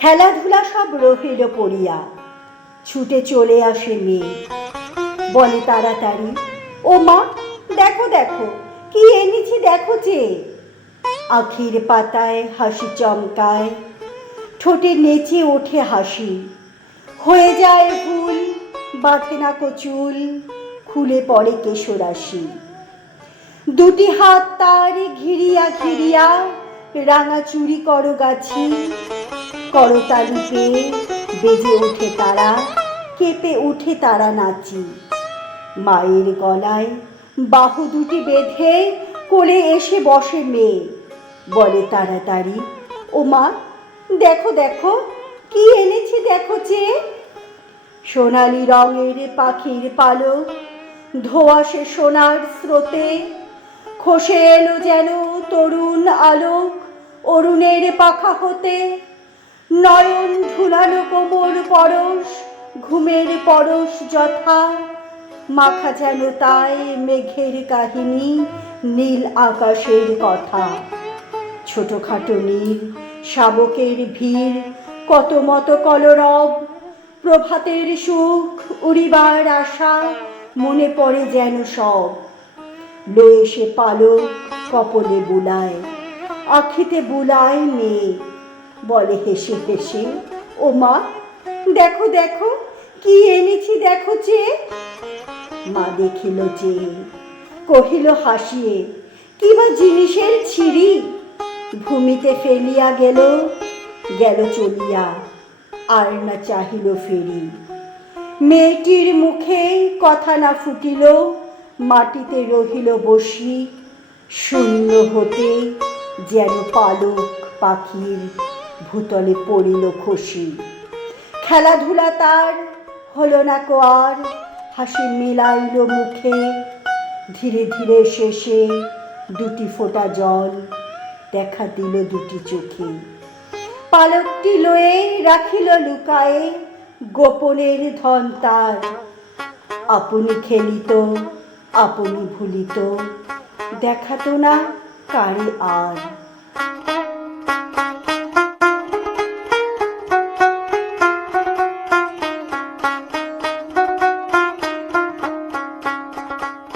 খেলাধুলা সব রহিল পড়িয়া, ছুটে চলে আসে মেয়ে, বলে তাড়াতাড়ি, ও মা দেখো দেখো কি এনেছি দেখো যে। আখির পাতায় হাসি চমকায়, ঠোঁটে নেচে ওঠে হাসি, হয়ে যায় ভুল, বাঁধে না কচুল, খুলে পড়ে কেশরাশি। দুটি হাত তার ঘিরিয়া ঘিরিয়া রাঙা চুরি করো গাছি, করতালি পেয়ে বেজে ওঠে তারা, কেঁপে ওঠে তারা নাচি। মায়ের গলায় বাহু দুটি বেঁধে কোলে এসে বসে মেয়ে, বলে তাড়াতাড়ি, ও মা দেখো দেখো কি এনেছি দেখো যে। সোনালি রঙের পাখির পালক ধোঁয়াশে সোনার স্রোতে, খসে এলো যেন তরুণ আলোক অরুণের পাখা হতে। নয়ন ধুলানো কোমর পরশ, ঘুমের পরশ যথা, মাখা যেন তাই মেঘের কাহিনী, নীল আকাশের কথা। ছোটখাটো নীল শাবকের ভিড়, কত মতো কলরব, প্রভাতের সুখ উড়িবার আশা, মনে পড়ে যেন সব। লয়ে সে পালক কপলে বুলায়, আখিতে বুলায় মেয়ে, বলে হেসে হেসে, ও মা দেখো দেখো কি এনেছি দেখো যে। মা দেখিল যে, কহিল হাসিয়ে, কিবা জিনিসের ছিরি, ভূমিতে ফেলিয়া গেল, গেল চলিয়া, আর না চাহিল ফেরি। মেয়েটির মুখে কথা না ফুটিল, মাটিতে রহিল বসি, শূন্য হতে যেন পালক পাখির ভূতলে পড়িল খসি। খেলাধুলা তার হলো না কো আর, হাসি মিলাইল মুখে, ধীরে ধীরে শেষে দুটি ফোঁটা জল দেখা দিল দুটি চোখে। পালকটি লয়ে রাখিল লুকায়ে, গোপনের ধন তার, আপনি খেলিত আপনি ভুলিত, দেখাতো না কারে আর।